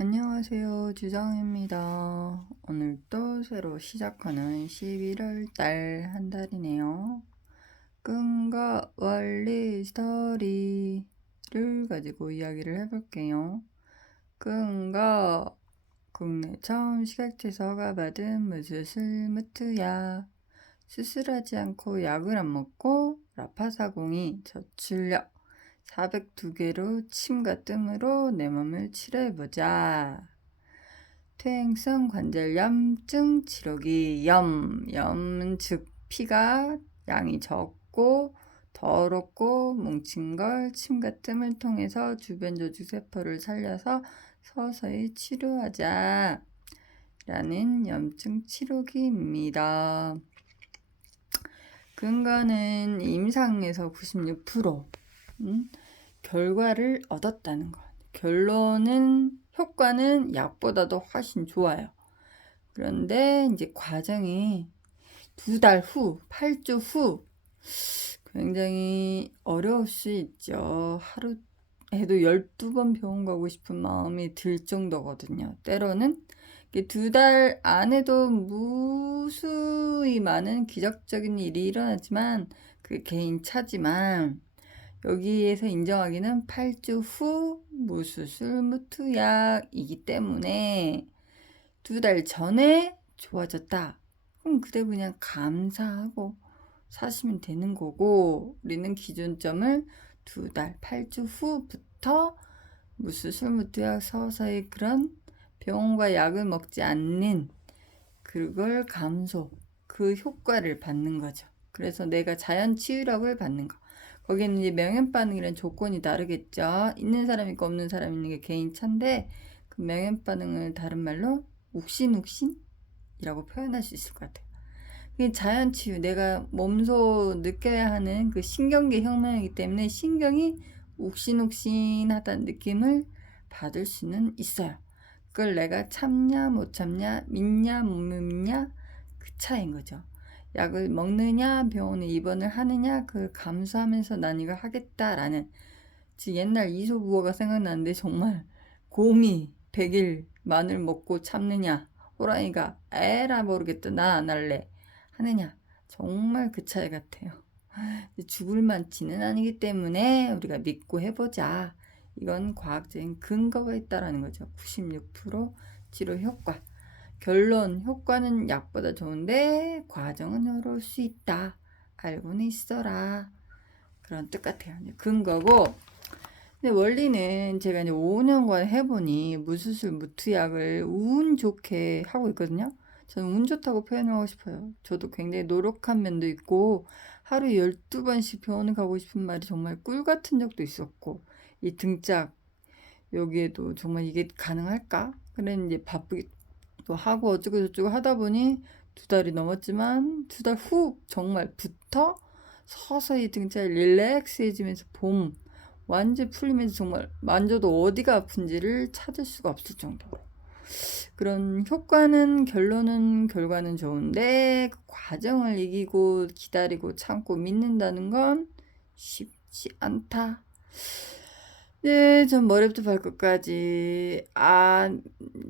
안녕하세요. 주정입니다. 오늘 또 새로 시작하는 11월 달 한 달이네요. 끈과 원리 스토리를 가지고 이야기를 해볼게요. 끈과 국내 처음 식약처에서 받은 무스슬무트약. 수술하지 않고 약을 안 먹고 라파사공이 저출력 402개로 침과 뜸으로 내 몸을 치료해보자. 퇴행성 관절염증 치료기. 염은 즉 피가 양이 적고 더럽고 뭉친 걸 침과 뜸을 통해서 주변 조직 세포를 살려서 서서히 치료하자 라는 염증 치료기입니다. 근거는 임상에서 96% 결과를 얻었다는 것. 결론은 효과는 약보다도 훨씬 좋아요. 그런데 이제 과정이 2달 후, 8주 후 굉장히 어려울 수 있죠. 하루 해도 12번 병원 가고 싶은 마음이 들 정도거든요. 때로는 2달 안에도 무수히 많은 기적적인 일이 일어나지만 그게 개인 차지만 여기에서 인정하기는 8주 후 무수술 무투약이기 때문에 2달 전에 좋아졌다. 그럼 그때 그냥 감사하고 사시면 되는 거고, 우리는 기준점을 2달 8주 후부터 무수술 무투약 서서히 그런 병원과 약을 먹지 않는 그걸 감소, 그 효과를 받는 거죠. 그래서 내가 자연 치유력을 받는 거. 거기는 이제 명현 반응이란 조건이 다르겠죠. 있는 사람 있고 없는 사람 있는 게 개인 차인데 그 명현 반응을 다른 말로 욱신욱신이라고 표현할 수 있을 것 같아요. 그게 자연 치유, 내가 몸소 느껴야 하는 그 신경계 혁명이기 때문에 신경이 욱신욱신하다는 느낌을 받을 수는 있어요. 그걸 내가 참냐 못 참냐, 믿냐 못 믿냐 그 차이인 거죠. 약을 먹느냐 병원에 입원을 하느냐 그걸 감수하면서 난 이걸 하겠다라는, 즉 옛날 이솝우화가 생각나는데 정말 곰이 100일 마늘 먹고 참느냐, 호랑이가 에라 모르겠다 나 안 할래 하느냐, 정말 그 차이 같아요. 죽을 만치는 아니기 때문에 우리가 믿고 해보자. 이건 과학적인 근거가 있다라는 거죠. 96% 치료 효과. 결론, 효과는 약보다 좋은데 과정은 어려울 수 있다. 알고는 있어라. 그런 뜻 같아요. 근거고. 근데 원리는 제가 이제 5년간 해보니 무수술 무투약을 운 좋게 하고 있거든요. 저는 운 좋다고 표현하고 싶어요. 저도 굉장히 노력한 면도 있고 하루 12번씩 병원에 가고 싶은 말이 정말 꿀 같은 적도 있었고, 이 등짝 여기에도 정말 이게 가능할까? 그래 이제 바쁘기도 하고 어쩌고 저쩌고 하다 보니 2달이 넘었지만 2달 후 정말부터 서서히 등짝이 릴렉스해지면서 봄 완전 풀리면서 정말 만져도 어디가 아픈지를 찾을 수가 없을 정도로 그런 효과는, 결론은, 결과는 좋은데 그 과정을 이기고 기다리고 참고 믿는다는 건 쉽지 않다. 네, 전 머리부터 발끝까지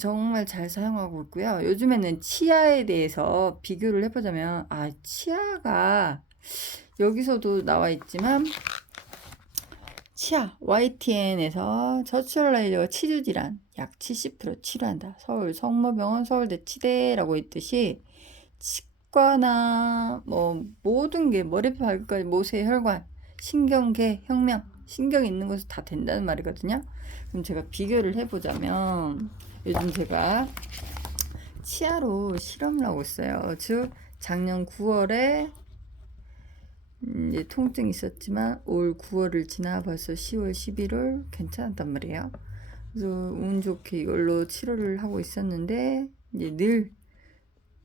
정말 잘 사용하고 있고요. 요즘에는 치아에 대해서 비교를 해보자면 치아가 여기서도 나와 있지만 치아 YTN에서 저출혈라이저가 치주질환 약 70% 치료한다. 서울 성모병원 서울대 치대라고 있듯이 치과나 뭐 모든 게 머리부터 발끝까지 모세 혈관 신경계 혁명, 신경 있는 곳은 다 된다는 말이거든요. 그럼 제가 비교를 해보자면 요즘 제가 치아로 실험을 하고 있어요. 즉 작년 9월에 이제 통증이 있었지만 올 9월을 지나 벌써 10월, 11월 괜찮았단 말이에요. 그래서 운 좋게 이걸로 치료를 하고 있었는데 이제 늘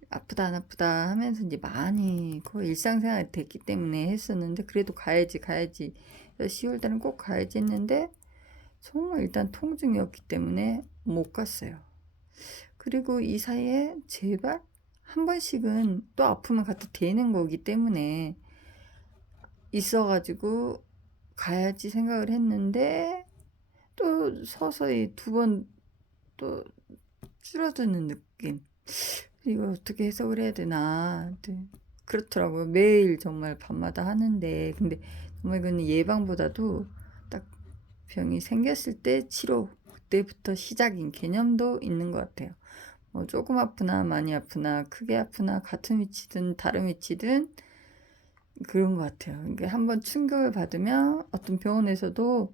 아프다 안 아프다 하면서 이제 많이 거의 일상생활이 됐기 때문에 했었는데 그래도 가야지 10월달은 꼭 가야지 했는데 정말 일단 통증이었기 때문에 못 갔어요. 그리고 이 사이에 제발 한 번씩은 또 아프면 갖다 대는 거기 때문에 있어가지고 가야지 생각을 했는데 또 서서히 2번 또 줄어드는 느낌. 이걸 어떻게 해석을 해야 되나. 네. 그렇더라고요. 매일 정말 밤마다 하는데, 근데 정말 이거는 예방보다도 딱 병이 생겼을 때 치료, 그때부터 시작인 개념도 있는 것 같아요. 뭐 조금 아프나 많이 아프나 크게 아프나 같은 위치든 다른 위치든 그런 것 같아요. 이게 한번 충격을 받으면 어떤 병원에서도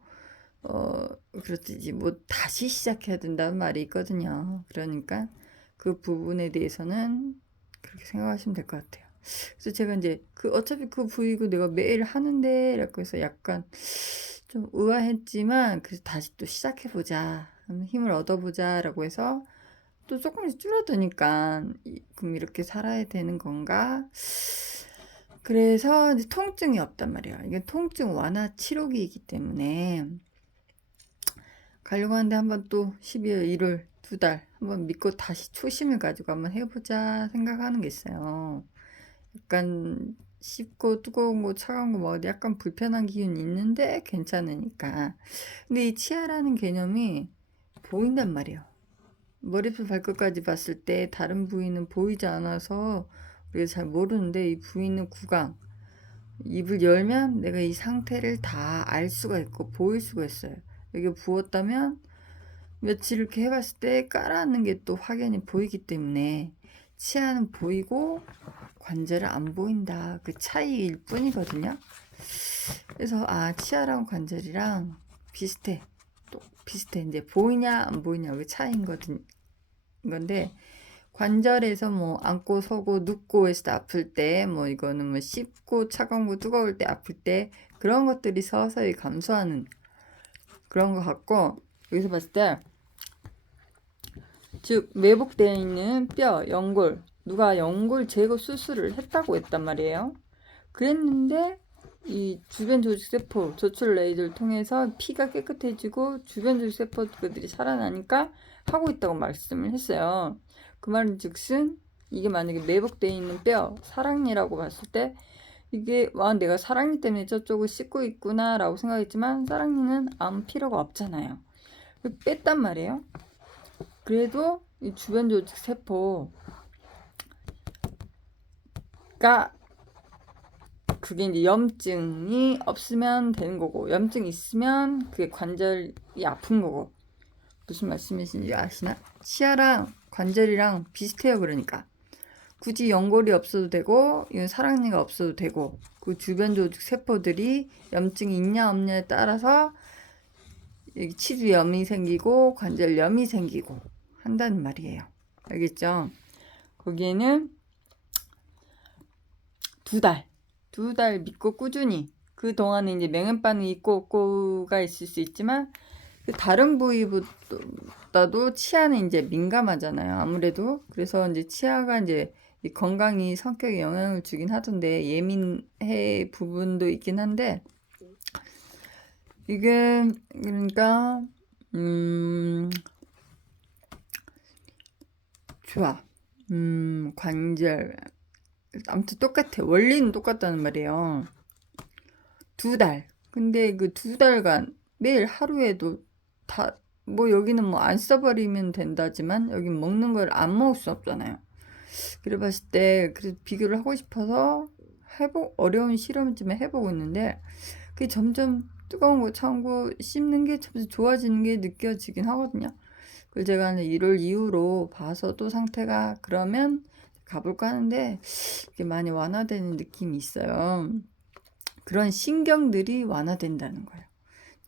그렇지 뭐 다시 시작해야 된다는 말이 있거든요. 그러니까 그 부분에 대해서는 그렇게 생각하시면 될 것 같아요. 그래서 제가 이제 어차피 그 부위고 내가 매일 하는데 라고 해서 약간 좀 의아했지만 그래서 다시 또 시작해보자, 힘을 얻어보자 라고 해서 또 조금씩 줄어드니까 그럼 이렇게 살아야 되는 건가? 그래서 이제 통증이 없단 말이에요. 이게 통증 완화 치료기이기 때문에 가려고 하는데 한번 또 12월 1월 2달 한번 믿고 다시 초심을 가지고 한번 해보자 생각하는 게 있어요. 약간 씹고 뜨거운 거 차가운 거 먹어도 약간 불편한 기운이 있는데 괜찮으니까. 근데 이 치아라는 개념이 보인단 말이에요. 머리부터 발끝까지 봤을 때 다른 부위는 보이지 않아서 우리가 잘 모르는데 이 부위는 구강, 입을 열면 내가 이 상태를 다 알 수가 있고 보일 수가 있어요. 여기 부었다면 며칠 이렇게 해봤을 때 깔아앉는 게 또 확연히 보이기 때문에 치아는 보이고 관절은 안 보인다. 그 차이일 뿐이거든요. 그래서 치아랑 관절이랑 비슷해. 또 비슷해. 이제 보이냐 안 보이냐 그 차이인 건데 관절에서 뭐 앉고 서고 눕고 해서 아플 때 뭐 이거는 뭐 씹고 차가운 거 뜨거울 때 아플 때 그런 것들이 서서히 감소하는 그런 것 같고, 여기서 봤을 때 즉 매복되어 있는 뼈, 연골, 누가 연골 제거 수술을 했다고 했단 말이에요. 그랬는데 이 주변 조직 세포 조출 레이저를 통해서 피가 깨끗해지고 주변 조직 세포들이 살아나니까 하고 있다고 말씀을 했어요. 그 말은 즉슨 이게 만약에 매복되어 있는 뼈, 사랑니라고 봤을 때 이게 내가 사랑니 때문에 저쪽을 씻고 있구나 라고 생각했지만 사랑니는 아무 필요가 없잖아요. 뺐단 말이에요. 그래도 이 주변 조직 세포가 그게 이제 염증이 없으면 되는 거고 염증이 있으면 그게 관절이 아픈 거고. 무슨 말씀이신지 아시나? 치아랑 관절이랑 비슷해요. 그러니까 굳이 연골이 없어도 되고 이건 사랑니가 없어도 되고 그 주변 조직 세포들이 염증이 있냐 없냐에 따라서 치주염이 생기고 관절염이 생기고 한다는 말이에요. 알겠죠? 거기에는 2달 믿고 꾸준히 그 동안에 이제 명현 반응이 있고 없고가 있을 수 있지만 그 다른 부위보다도 치아는 이제 민감하잖아요. 아무래도 그래서 이제 치아가 이제 이 건강이 성격에 영향을 주긴 하던데 예민해 부분도 있긴 한데 이게 그러니까 좋아. 관절 아무튼 똑같아. 원리는 똑같다는 말이에요. 2달. 근데 그 2달간 매일 하루에도 다 뭐 여기는 뭐 안 써버리면 된다지만 여긴 먹는 걸 안 먹을 수 없잖아요. 그래 봤을 때 그래서 비교를 하고 싶어서 어려운 실험쯤에 해보고 있는데 그게 점점 뜨거운 거 차가운 거 씹는 게 점점 좋아지는 게 느껴지긴 하거든요. 그래서 제가 1월 이후로 봐서 또 상태가 그러면 가볼까 하는데 이게 많이 완화되는 느낌이 있어요. 그런 신경들이 완화된다는 거예요.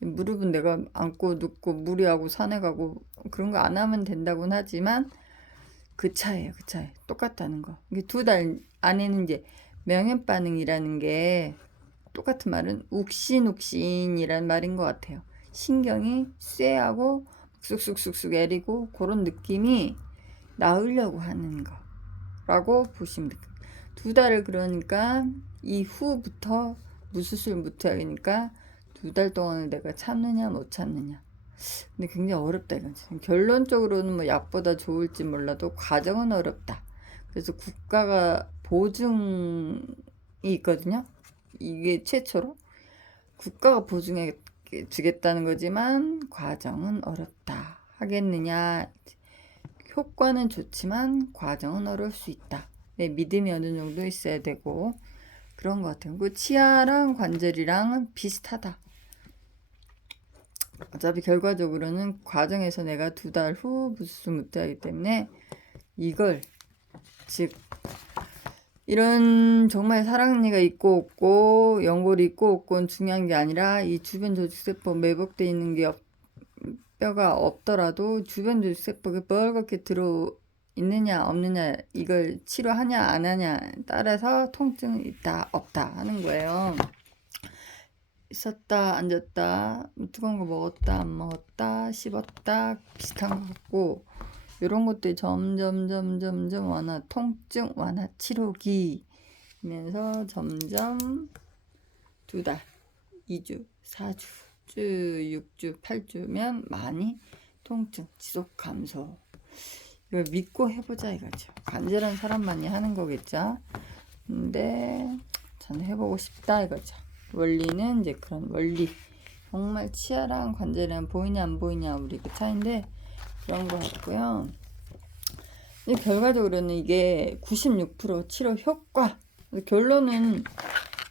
무릎은 내가 앉고 눕고 무리하고 산에 가고 그런 거 안 하면 된다고는 하지만 그 차이에요. 그 차이. 똑같다는 거. 이게 2달 안에는 이제 명현 반응이라는 게 똑같은 말은 욱신욱신이라는 말인 것 같아요. 신경이 쇠하고 쑥쑥쑥쑥 애리고 그런 느낌이 나으려고 하는 거라고 보시면 돼요. 2달을 그러니까 이후부터 무수술부터 하니까 2달 동안을 내가 참느냐 못 참느냐. 근데 굉장히 어렵다 이건. 결론적으로는 뭐 약보다 좋을지 몰라도 과정은 어렵다. 그래서 국가가 보증이 있거든요. 이게 최초로 국가가 보증해 주겠다는 거지만 과정은 어렵다 하겠느냐. 효과는 좋지만 과정은 어려울 수 있다. 네, 믿음이 어느 정도 있어야 되고 그런 것 같아요. 그 치아랑 관절이랑 비슷하다. 어차피 결과적으로는 과정에서 내가 2달 후 무수수 무태하기 때문에 이걸 즉 이런 정말 사랑니가 있고 없고 연골이 있고 없고는 중요한 게 아니라 이 주변 조직세포 매복돼 있는 게 뼈가 없더라도 주변 조직세포가 빨갛게 들어 있느냐 없느냐 이걸 치료하냐 안 하냐에 따라서 통증이 있다 없다 하는 거예요. 있었다 안 졌다 뜨거운 거 먹었다 안 먹었다 씹었다 비슷한 것 같고 이런 것들이 점점 완화 통증 완화 치료기면서 점점 2달 2주 4주 6주 8주면 많이 통증 지속 감소. 이걸 믿고 해보자 이거죠. 간절한 사람만이 하는 거겠죠. 근데 저는 해보고 싶다 이거죠. 원리는 이제 그런 원리. 정말 치아랑 관절이랑 보이냐 안 보이냐 우리 그 차인데 그런 거 같고요. 결과적으로는 이게 96% 치료 효과. 결론은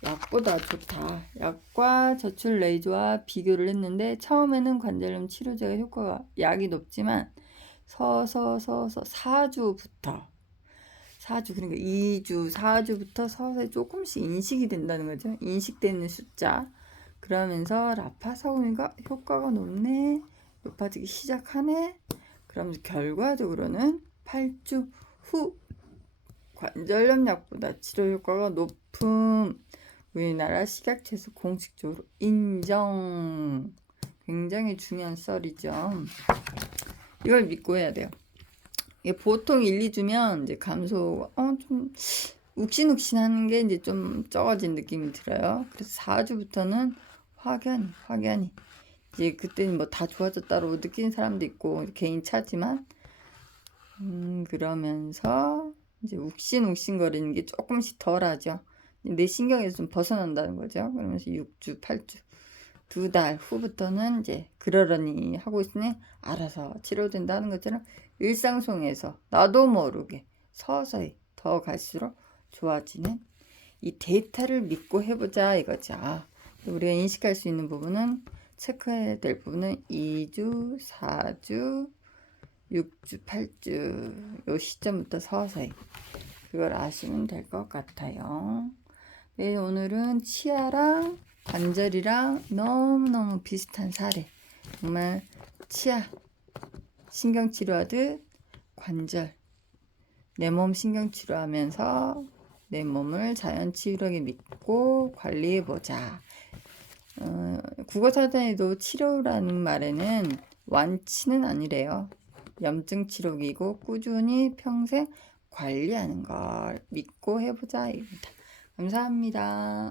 약보다 좋다. 약과 저출 레이저와 비교를 했는데 처음에는 관절염 치료제가 효과가 약이 높지만 서서 4주부터 4주 그러니까 2주 4주부터 서서히 조금씩 인식이 된다는 거죠. 인식되는 숫자. 그러면서 라파사오미가 효과가 높아지기 시작하네. 그러면서 결과적으로는 8주 후 관절염 약보다 치료 효과가 높음. 우리나라 식약처에서 공식적으로 인정. 굉장히 중요한 썰이죠. 이걸 믿고 해야 돼요. 이게 보통 1, 2주면 이제 감소가 좀 욱신욱신하는 게 이제 좀 적어진 느낌이 들어요. 그래서 4주부터는 확연히 이제 그때는 뭐 다 좋아졌다고 느끼는 사람도 있고 개인 차지만 그러면서 이제 욱신욱신거리는 게 조금씩 덜하죠. 내 신경에서 좀 벗어난다는 거죠. 그러면서 6주, 8주, 2달 후부터는 이제 그러려니 하고 있으니 알아서 치료된다는 것처럼 일상 속에서 나도 모르게 서서히 더 갈수록 좋아지는 이 데이터를 믿고 해보자 이거죠. 우리가 인식할 수 있는 부분은 체크해야 될 부분은 2주, 4주, 6주, 8주 요 시점부터 서서히 그걸 아시면 될 것 같아요. 네, 오늘은 치아랑 관절이랑 너무너무 비슷한 사례. 정말 치아 신경치료하듯 관절 내 몸 신경치료하면서 내 몸을 자연치유하게 믿고 관리해보자. 국어사전에도 치료라는 말에는 완치는 아니래요. 염증 치료기고 꾸준히 평생 관리하는 걸 믿고 해보자 입니다. 감사합니다.